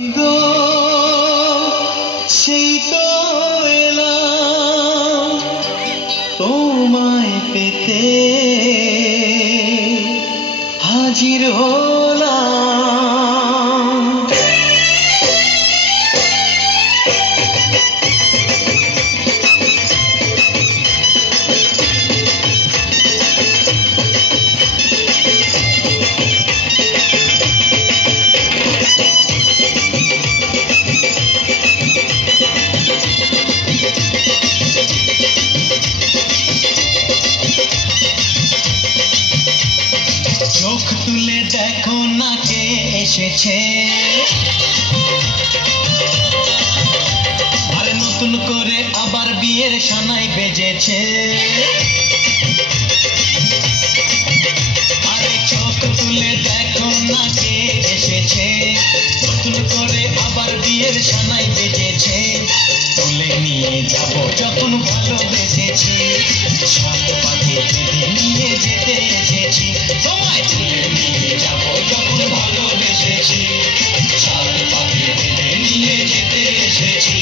গো সেই তো এলাম তোমায় পেতে, হাজির হলাম। চোখ তুলে দেখো না কে এসেছে, আরে নতুন করে আবার বিয়ের সানাই বেজেছে। আরে চোখ তুলে দেখো না কে এসেছে, নতুন করে আবার বিয়ের সানাই বেজেছে। তুলে নিয়ে যাব যখন ভালোবেসেছি, সাত পাকে বেঁধে নিয়ে যেতে এসেছি। তোমায় তুলে নিয়ে যাব যখন ভালোবেসেছি, সাত পাকে বেঁধে নিয়ে যেতে এসেছি।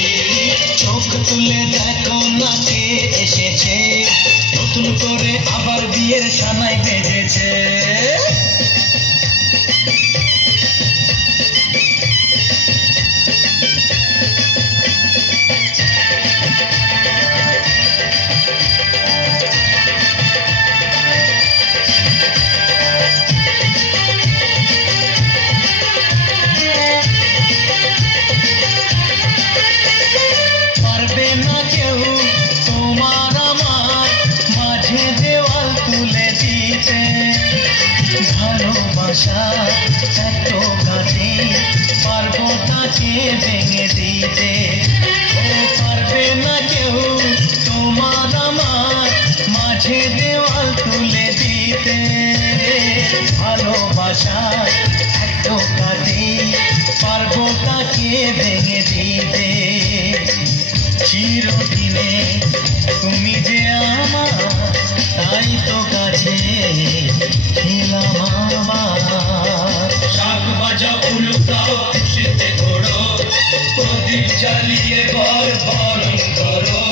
চোখ তুলে দেখো না কে এসেছে, নতুন করে আবার বিয়ের সানাই বেজেছে। ভালোবাসা এত কাছে পারবো তাকে ভেঙে দিতে, ও পারবে না কেউ তোমার আমার মাঝে দেওয়াল তুলে দিতে। ভালোবাসা এত কাছে পারবো তাকে ভেঙে দিতে। চিরদিনে তুমি যে আমার, তাই তো কাছে এলাম আমার। শাক ভাজা উল্টাও খুশিতে ঘোড়ো, প্রদীপ জ্বালিয়ে ঘর বরণ করো।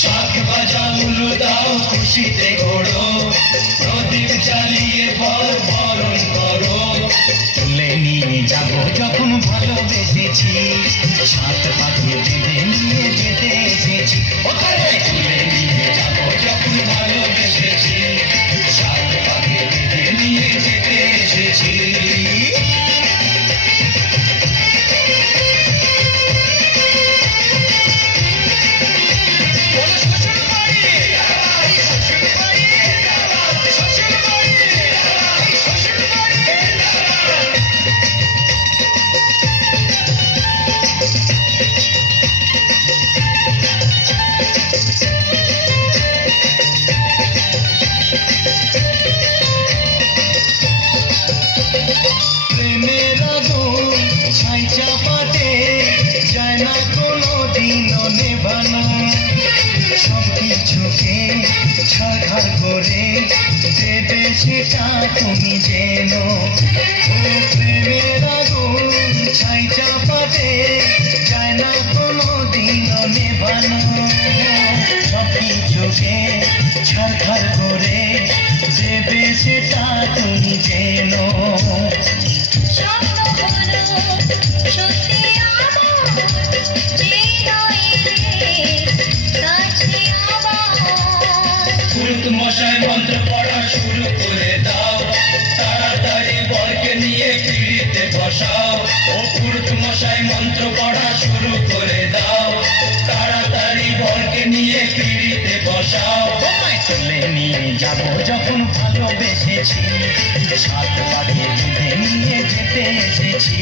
শাক ভাজা উল্টাও খুশিতে ঘোড়ো, প্রদীপ জ্বালিয়ে ঘর বরণ করো। তুলে নিয়ে যাব যখন ভালোবেসেছি, সাত পাকে বেঁধে নিয়ে যেতে এসেছি। ওখানে তুলে নিয়ে যাব যখন ভালোবেসেছি, সাত পাকে বেঁধে নিয়ে যেতে এসেছি। সবকিছুকে ছাড়খাড় করে দেবে সেটা তুমি জেনো। ও প্রেমের আগুন ছাই চাপাতে যায় না কোনো দিনও নেভানো। সবকিছুকে ছাড়খাড় করে দেবে সেটা তুমি জেনো। মশাই মন্ত্র পড়া শুরু করে দাও, তাড়াতাড়ি বরকে নিয়ে পিড়িতে বসাও। ও পুরুত মশাই মন্ত্র পড়া শুরু করে দাও, তাড়াতাড়ি বরকে নিয়ে পিড়িতে বসাও। তোমায় তুলে নিয়ে যাব যখন ভালোবেসেছি, সাত পাকে বেঁধে নিয়ে যেতে এসেছি।